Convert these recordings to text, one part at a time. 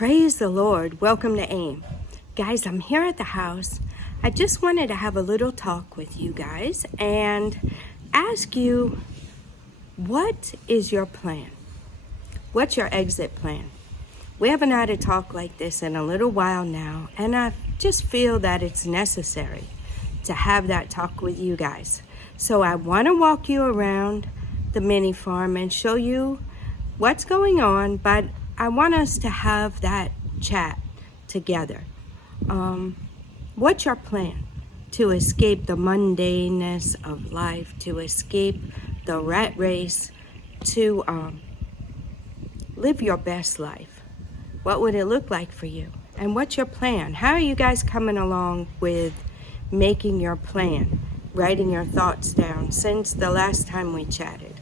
Praise the Lord. Welcome to AIM. Guys, I'm here at the house. I just wanted to have a little talk with you guys and ask you, what is your plan? What's your exit plan? We haven't had a talk like this in a little while now, and I just feel that it's necessary to have that talk with you guys. So I want to walk you around the mini farm and show you what's going on, but I want us to have that chat together. What's your plan to escape the mundaneness of life, to escape the rat race, to live your best life? What would it look like for you? And what's your plan? How are you guys coming along with making your plan, writing your thoughts down since the last time we chatted?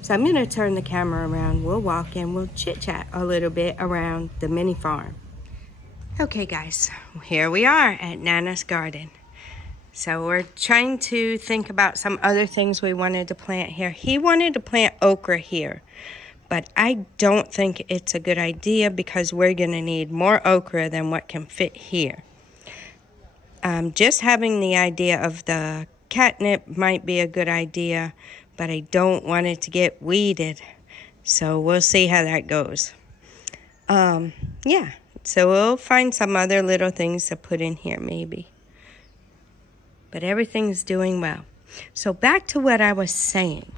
So I'm going to turn the camera around. We'll walk and we'll chit-chat a little bit around the mini farm. Okay, guys, here we are at Nana's garden. So we're trying to think about some other things we wanted to plant here. He wanted to plant okra here, but I don't think it's a good idea because we're going to need more okra than what can fit here. Just having the idea of the catnip might be a good idea, but I don't want it to get weeded. So we'll see how that goes. Yeah, so we'll find some other little things to put in here maybe. But everything's doing well. So back to what I was saying.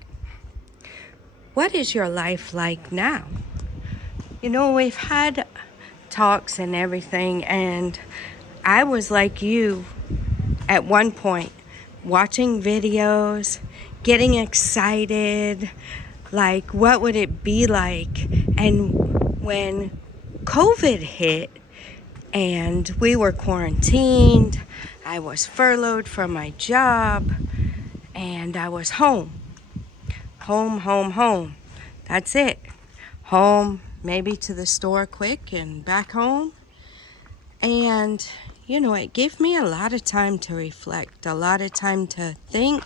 What is your life like now? You know, we've had talks and everything, and I was like you at one point, watching videos, getting excited, like what would it be like? And when COVID hit and we were quarantined, I was furloughed from my job, and I was home. Home. That's it. Home, maybe to the store quick and back home. And, you know, it gave me a lot of time to reflect, a lot of time to think,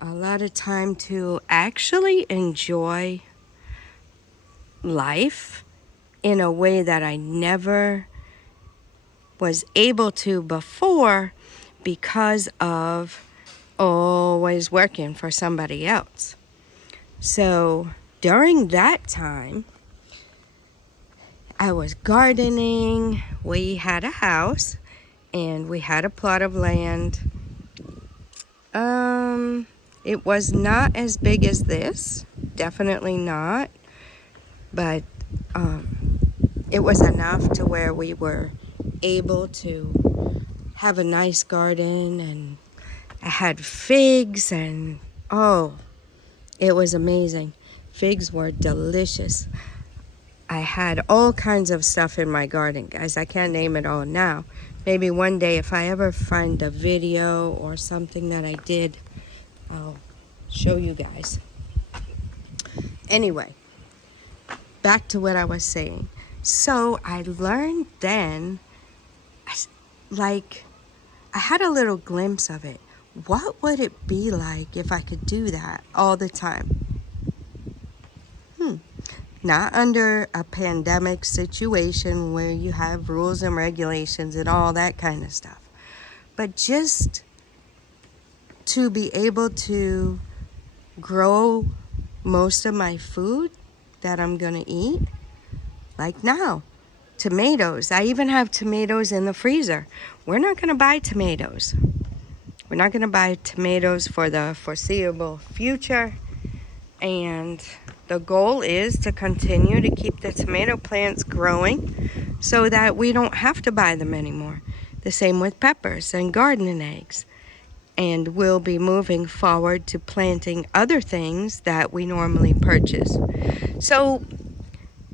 a lot of time to actually enjoy life in a way that I never was able to before because of always working for somebody else. So during that time, I was gardening. We had a house and we had a plot of land. It was not as big as this, definitely not, but it was enough to where we were able to have a nice garden, and I had figs, and it was amazing. Figs were delicious. I had all kinds of stuff in my garden, guys. I can't name it all now. Maybe one day if I ever find a video or something that I did, I'll show you guys. Anyway, back to what I was saying. So I learned then, I had a little glimpse of it. What would it be like if I could do that all the time? Not under a pandemic situation where you have rules and regulations and all that kind of stuff, but just to be able to grow most of my food that I'm gonna eat. Like now, tomatoes. I even have tomatoes in the freezer. We're not gonna buy tomatoes. We're not gonna buy tomatoes for the foreseeable future. And the goal is to continue to keep the tomato plants growing so that we don't have to buy them anymore. The same with peppers and gardening eggs. And we'll be moving forward to planting other things that we normally purchase. So,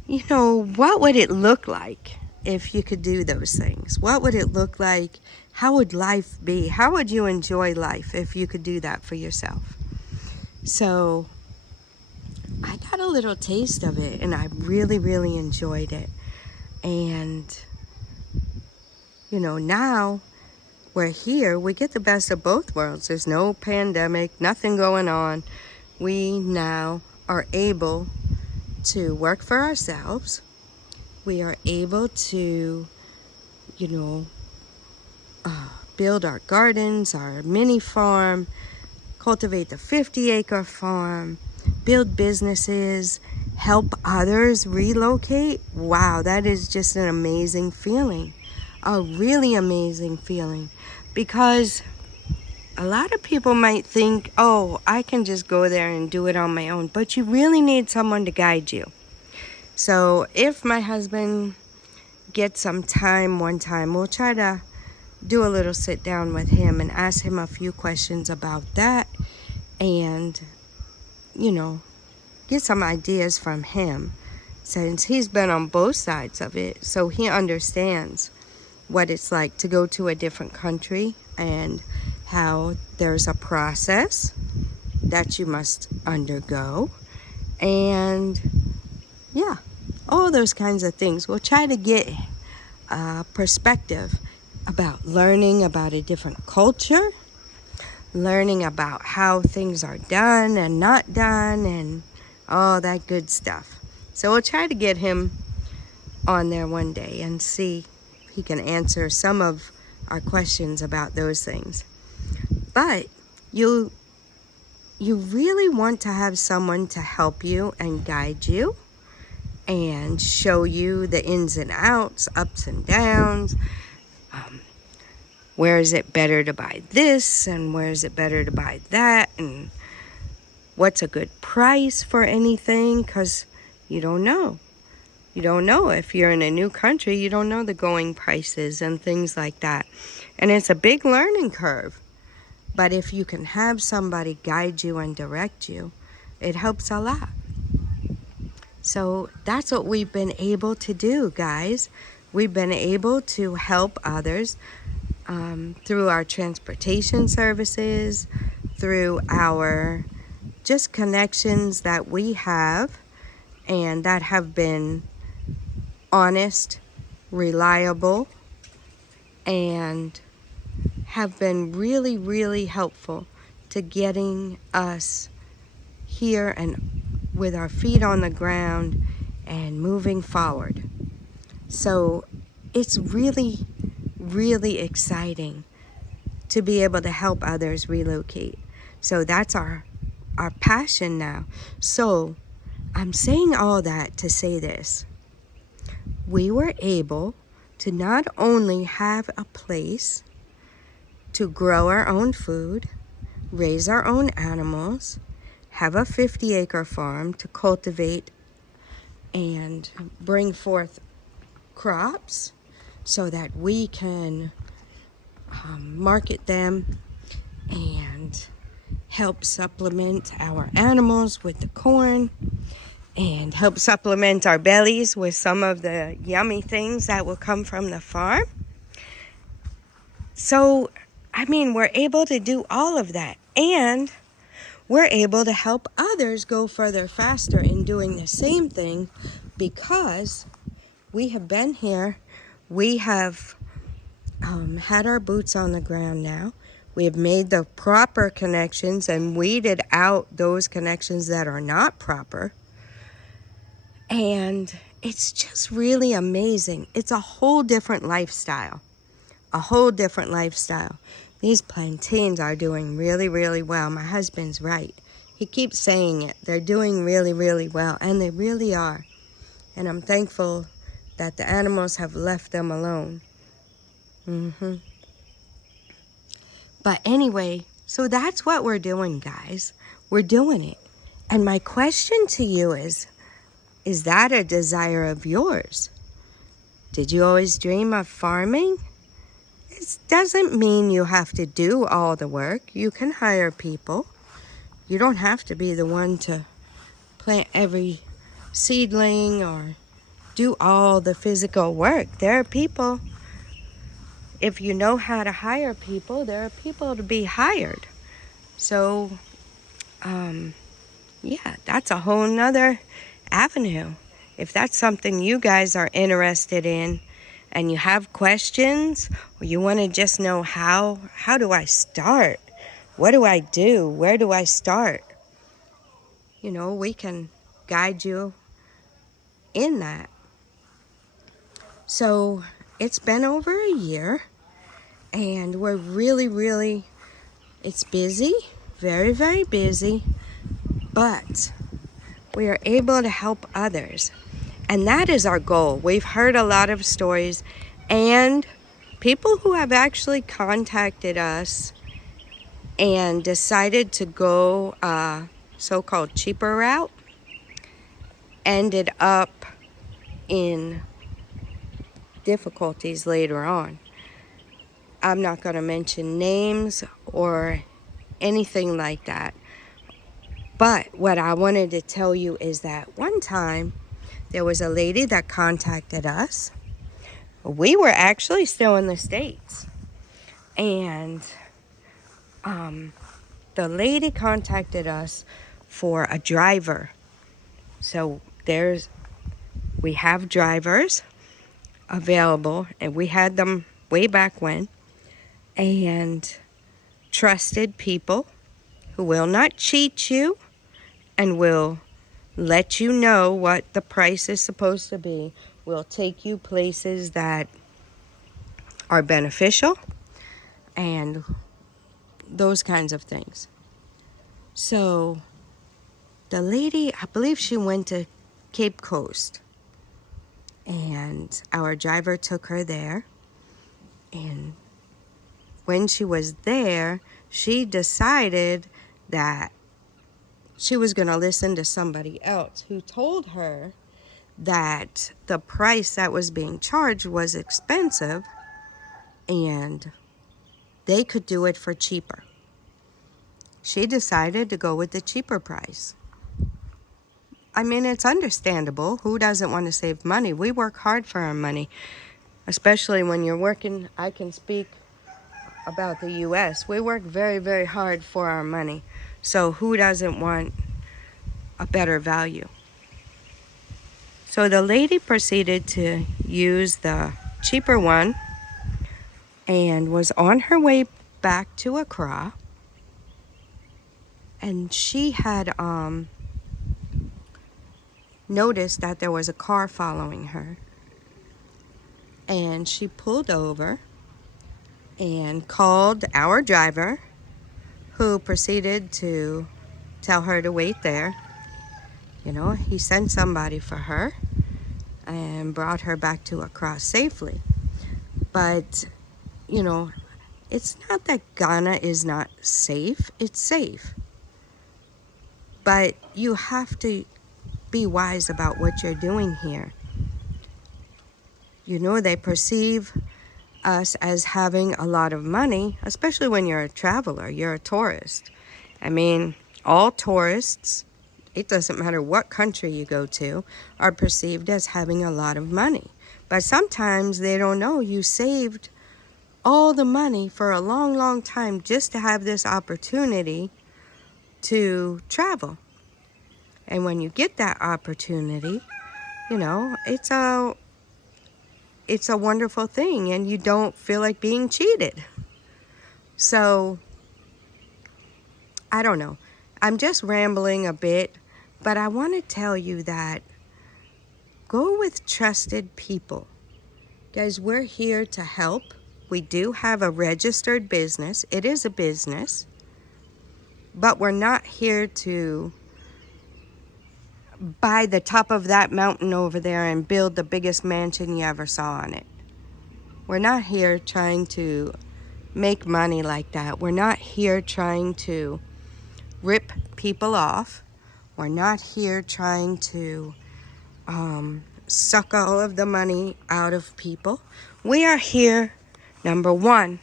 you know, what would it look like if you could do those things? What would it look like? How would life be? How would you enjoy life if you could do that for yourself? So I got a little taste of it, and I really, really enjoyed it. And, you know, now we're here. We get the best of both worlds. There's no pandemic, nothing going on. We now are able to work for ourselves, we are able to, you know, build our gardens, our mini farm, cultivate the 50-acre farm, build businesses, help others relocate. Wow, that is just an amazing feeling. A really amazing feeling. Because a lot of people might think, oh, I can just go there and do it on my own. But you really need someone to guide you. So if my husband gets some time one time, we'll try to do a little sit down with him and ask him a few questions about that, and, you know, get some ideas from him, since he's been on both sides of it, so he understands what it's like to go to a different country and how there's a process that you must undergo, and yeah, all those kinds of things. We'll try to get a perspective about learning about a different culture, learning about how things are done and not done, and all that good stuff. So we'll try to get him on there one day and see if he can answer some of our questions about those things. But you really want to have someone to help you and guide you and show you the ins and outs, ups and downs. Where is it better to buy this, and where is it better to buy that, and what's a good price for anything, because you don't know. You don't know if you're in a new country, you don't know the going prices and things like that. And it's a big learning curve. But if you can have somebody guide you and direct you, it helps a lot. So that's what we've been able to do, guys. We've been able to help others through our transportation services, through our just connections that we have, and that have been honest, reliable, and have been really, really helpful to getting us here and with our feet on the ground and moving forward. So it's really, really exciting to be able to help others relocate. So that's our passion now. So I'm saying all that to say this. We were able to not only have a place to grow our own food, raise our own animals, have a 50-acre farm to cultivate and bring forth crops so that we can market them and help supplement our animals with the corn and help supplement our bellies with some of the yummy things that will come from the farm. So, I mean, we're able to do all of that, and we're able to help others go further faster in doing the same thing, because we have been here. We have had our boots on the ground now. We have made the proper connections and weeded out those connections that are not proper. And it's just really amazing. It's a whole different lifestyle. A whole different lifestyle. These plantains are doing really, really well. My husband's right. He keeps saying it. They're doing really, really well. And they really are. And I'm thankful that the animals have left them alone. But anyway, so that's what we're doing, guys. We're doing it. And my question to you is that a desire of yours? Did you always dream of farming? It doesn't mean you have to do all the work. You can hire people. You don't have to be the one to plant every seedling or do all the physical work. There are people, if you know how to hire people, there are people to be hired. So, yeah, that's a whole nother avenue. If that's something you guys are interested in and you have questions, or you want to just know how do I start? What do I do? Where do I start? You know, we can guide you in that. So it's been over a year, and we're really, it's busy, very, very busy, but we are able to help others. And that is our goal. We've heard a lot of stories and people who have actually contacted us and decided to go a so-called cheaper route ended up in difficulties later on. I'm not going to mention names or anything like that. But what I wanted to tell you is that one time there was a lady that contacted us. We were actually still in the States. And the lady contacted us for a driver. So we have drivers available, and we had them way back when. And trusted people who will not cheat you and will let you know what the price is supposed to be, will take you places that are beneficial and those kinds of things. So the lady, I believe she went to Cape Coast, and our driver took her there. And when she was there, she decided that she was going to listen to somebody else who told her that the price that was being charged was expensive and they could do it for cheaper. She decided to go with the cheaper price. I mean, it's understandable. Who doesn't want to save money? We work hard for our money, especially when you're working. I can speak about the U.S. We work very, very hard for our money. So who doesn't want a better value? So the lady proceeded to use the cheaper one and was on her way back to Accra. And she had noticed that there was a car following her. And she pulled over and called our driver, who proceeded to tell her to wait there. You know, he sent somebody for her and brought her back to Accra safely. But, you know, it's not that Ghana is not safe. It's safe. But you have to be wise about what you're doing here. You know, they perceive us as having a lot of money, especially when you're a traveler, you're a tourist. I mean, all tourists, it doesn't matter what country you go to, are perceived as having a lot of money. But sometimes they don't know you saved all the money for a long, long time just to have this opportunity to travel. And when you get that opportunity, you know, it's a wonderful thing, and you don't feel like being cheated. So, I don't know. I'm just rambling a bit, but I want to tell you that go with trusted people. Guys, we're here to help. We do have a registered business. It is a business. But we're not here to buy the top of that mountain over there and build the biggest mansion you ever saw on it. We're not here trying to make money like that. We're not here trying to rip people off. We're not here trying to suck all of the money out of people. We are here, number one,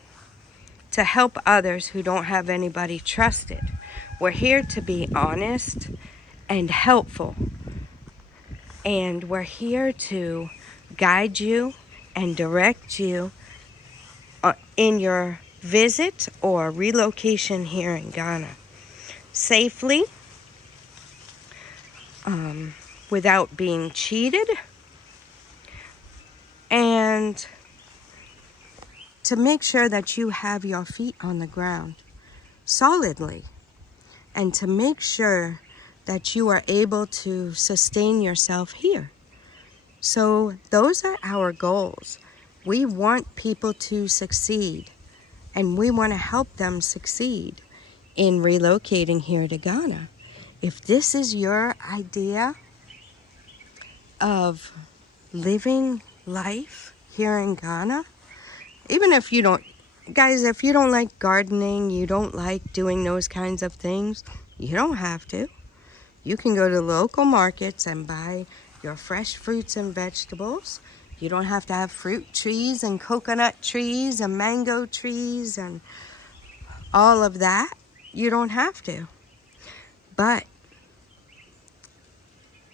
to help others who don't have anybody trusted. We're here to be honest and helpful. And we're here to guide you and direct you in your visit or relocation here in Ghana safely, without being cheated, and to make sure that you have your feet on the ground solidly, and to make sure that you are able to sustain yourself here. So those are our goals. We want people to succeed, and we want to help them succeed in relocating here to Ghana. If this is your idea of living life here in Ghana, even if you don't, guys, if you don't like gardening, you don't like doing those kinds of things, you don't have to. You can go to local markets and buy your fresh fruits and vegetables. You don't have to have fruit trees and coconut trees and mango trees and all of that. You don't have to. But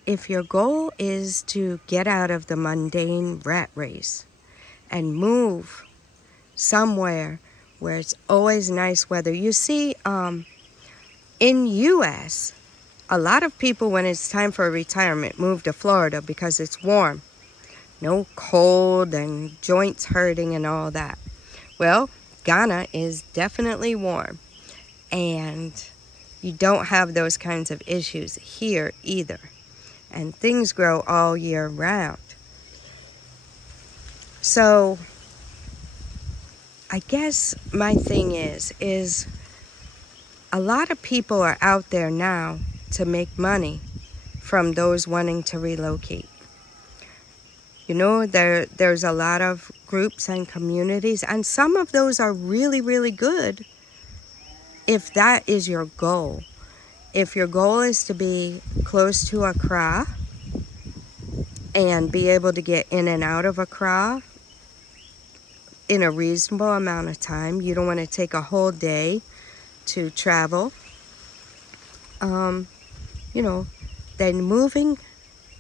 if your goal is to get out of the mundane rat race and move somewhere where it's always nice weather. You see, in U.S., a lot of people, when it's time for retirement, move to Florida because it's warm. No cold and joints hurting and all that. Well, Ghana is definitely warm, and you don't have those kinds of issues here either. And things grow all year round. So I guess my thing is a lot of people are out there now to make money from those wanting to relocate. You know, there's a lot of groups and communities, and some of those are really, really good if that is your goal. If your goal is to be close to Accra and be able to get in and out of Accra in a reasonable amount of time, you don't want to take a whole day to travel, then moving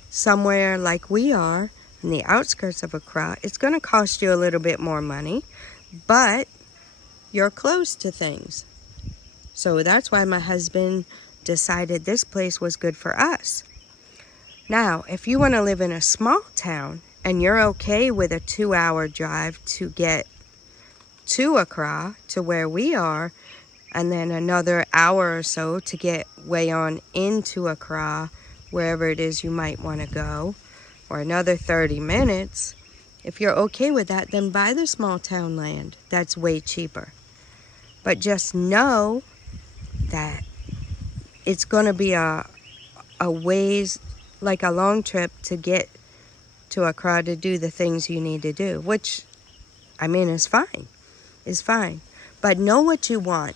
somewhere like we are in the outskirts of Accra, it's going to cost you a little bit more money, but you're close to things. So that's why my husband decided this place was good for us. Now, if you want to live in a small town and you're okay with a 2-hour drive to get to Accra, to where we are, and then another hour or so to get way on into Accra, wherever it is you might want to go, or another 30 minutes, if you're okay with that, then buy the small town land. That's way cheaper. But just know that it's going to be a ways, like a long trip to get to Accra to do the things you need to do, which, I mean, is fine. Is fine. But know what you want.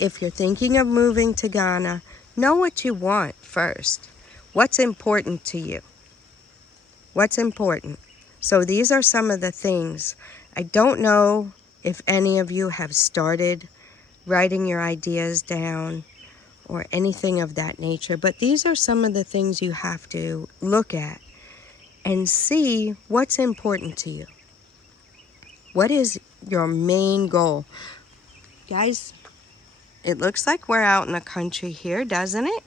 If you're thinking of moving to Ghana, know what you want first. What's important to you? What's important? So these are some of the things. I don't know if any of you have started writing your ideas down or anything of that nature, but these are some of the things you have to look at and see what's important to you. What is your main goal? Guys, it looks like we're out in the country here, doesn't it?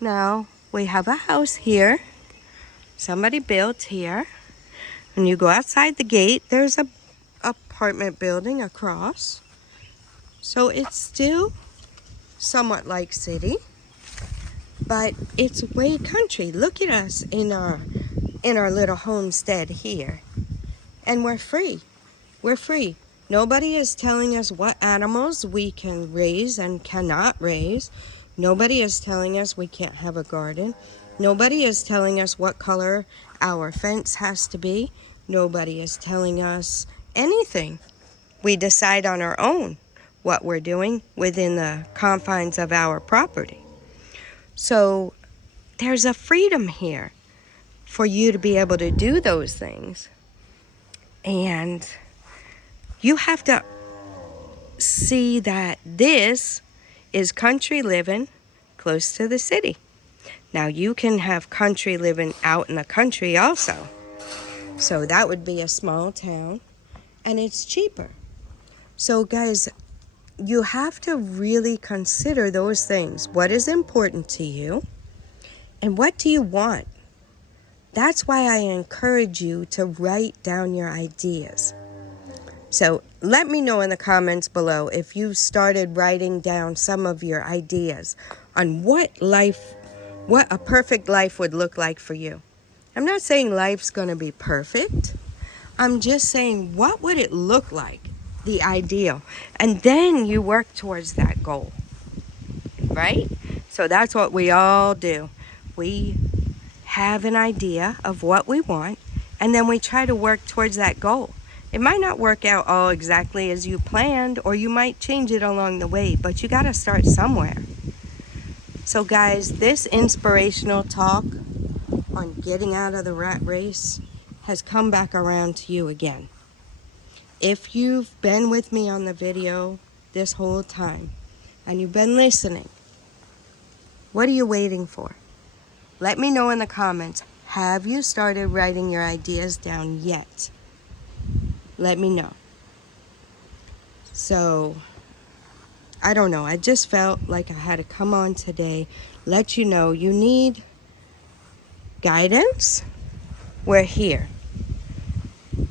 Now, we have a house here. Somebody built here. When you go outside the gate, there's a apartment building across. So it's still somewhat like city, but it's way country. Look at us in our little homestead here. And we're free. We're free. Nobody is telling us what animals we can raise and cannot raise. Nobody is telling us we can't have a garden. Nobody is telling us what color our fence has to be. Nobody is telling us anything. We decide on our own what we're doing within the confines of our property. So there's a freedom here for you to be able to do those things. And you have to see that this is country living close to the city. Now, you can have country living out in the country also. So that would be a small town, and it's cheaper. So, guys, you have to really consider those things. What is important to you, and what do you want? That's why I encourage you to write down your ideas. So let me know in the comments below if you started writing down some of your ideas on what a perfect life would look like for you. I'm not saying life's going to be perfect. I'm just saying, what would it look like? The ideal. And then you work towards that goal. Right? So that's what we all do. We have an idea of what we want, and then we try to work towards that goal. It might not work out all exactly as you planned, or you might change it along the way, but you got to start somewhere. So guys, this inspirational talk on getting out of the rat race has come back around to you again. If you've been with me on the video this whole time, and you've been listening, what are you waiting for? Let me know in the comments. Have you started writing your ideas down yet? Let me know. So, I don't know. I just felt like I had to come on today, let you know you need guidance. We're here.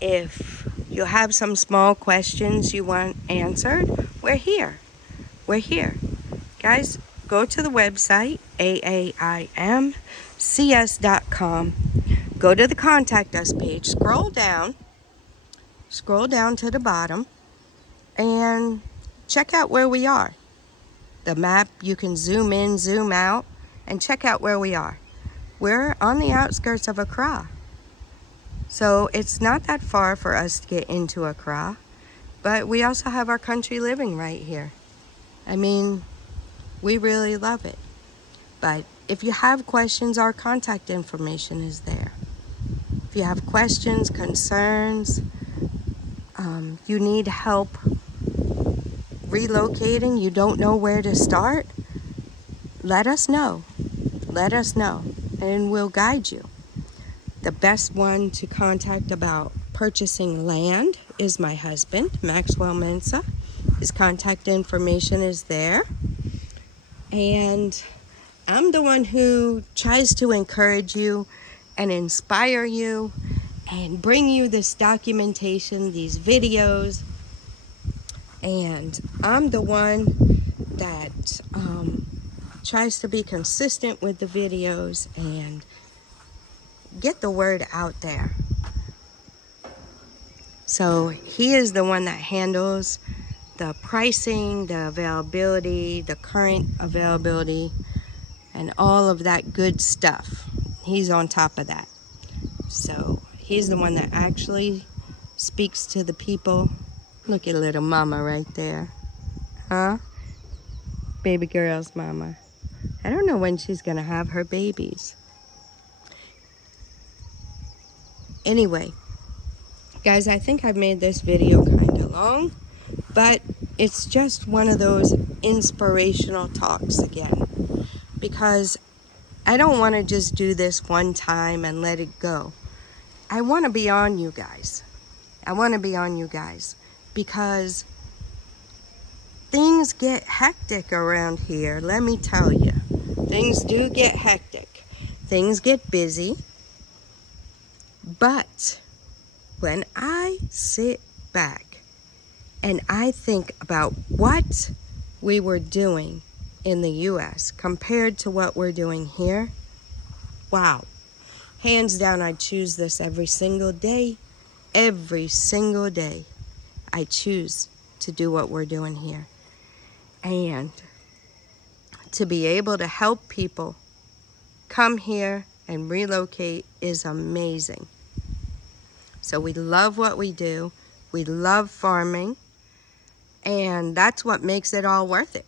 If you have some small questions you want answered, we're here. We're here. Guys, go to the website, aaimcs.com. Go to the Contact Us page. Scroll down to the bottom, and check out where we are. The map, you can zoom in, zoom out, and check out where we are. We're on the outskirts of Accra. So it's not that far for us to get into Accra, but we also have our country living right here. I mean, we really love it. But if you have questions, our contact information is there. If you have questions, concerns, you need help relocating, you don't know where to start, let us know. Let us know, and we'll guide you. The best one to contact about purchasing land is my husband, Maxwell Mensa. His contact information is there. And I'm the one who tries to encourage you and inspire you and bring you this documentation, these videos. And I'm the one that tries to be consistent with the videos and get the word out there. So he is the one that handles the pricing, the availability, the current availability, and all of that good stuff. He's on top of that. So he's the one that actually speaks to the people. Look at little mama right there. Huh? Baby girl's mama. I don't know when she's gonna have her babies. Anyway, guys, I think I've made this video kind of long, but it's just one of those inspirational talks again, because I don't want to just do this one time and let it go. I want to be on you guys. I want to be on you guys because things get hectic around here, let me tell you. Things do get hectic. Things get busy. But when I sit back and I think about what we were doing in the U.S. compared to what we're doing here, wow. Hands down, I choose this every single day. Every single day, I choose to do what we're doing here. And to be able to help people come here and relocate is amazing. So we love what we do. We love farming. And that's what makes it all worth it.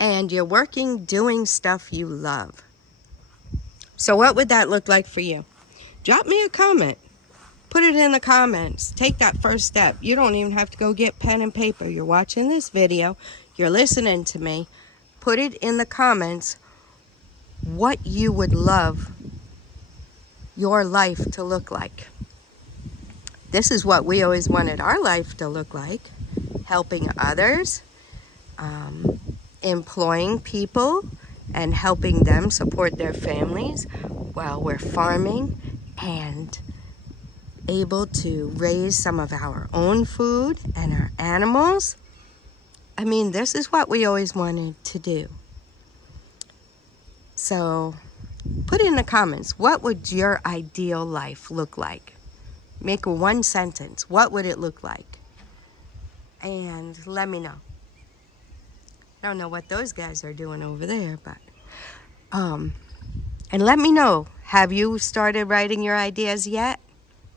And you're working, doing stuff you love. So what would that look like for you? Drop me a comment. Put it in the comments. Take that first step. You don't even have to go get pen and paper. You're watching this video. You're listening to me. Put it in the comments what you would love your life to look like. This is what we always wanted our life to look like. Helping others, employing people, and helping them support their families while we're farming and able to raise some of our own food and our animals. I mean, this is what we always wanted to do. So Put in the comments, what would your ideal life look like? Make one sentence. What would it look like? And let me know. I don't know what those guys are doing over there, but and let me know, have you started writing your ideas yet?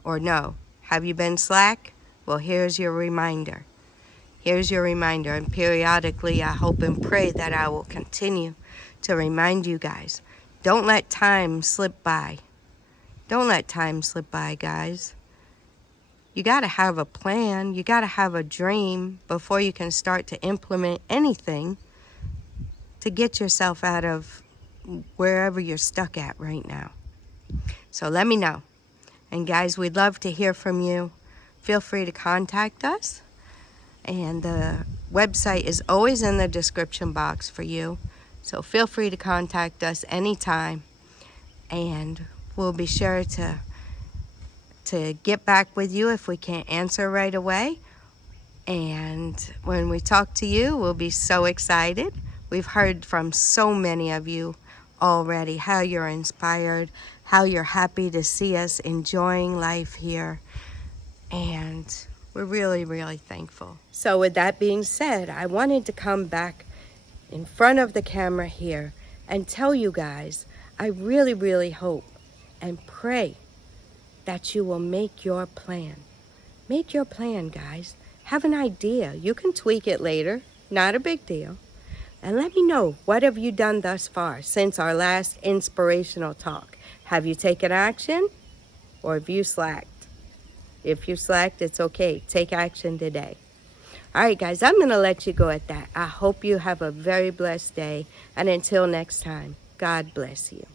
Or no? Have you been slack? Well, here's your reminder. Here's your reminder, and periodically I hope and pray that I will continue to remind you guys. Don't let time slip by. Don't let time slip by, guys. You gotta have a plan, you gotta have a dream before you can start to implement anything to get yourself out of wherever you're stuck at right now. So let me know. And guys, we'd love to hear from you. Feel free to contact us. And the website is always in the description box for you. So feel free to contact us anytime. And we'll be sure to get back with you if we can't answer right away. And when we talk to you, we'll be so excited. We've heard from so many of you already how you're inspired, how you're happy to see us enjoying life here. And we're really, really thankful. So with that being said, I wanted to come back in front of the camera here and tell you guys, I really, really hope and pray that you will make your plan. Make your plan, guys. Have an idea. You can tweak it later. Not a big deal. And let me know, what have you done thus far since our last inspirational talk? Have you taken action or have you slacked? If you slacked, it's okay. Take action today. All right, guys, I'm going to let you go at that. I hope you have a very blessed day. And until next time, God bless you.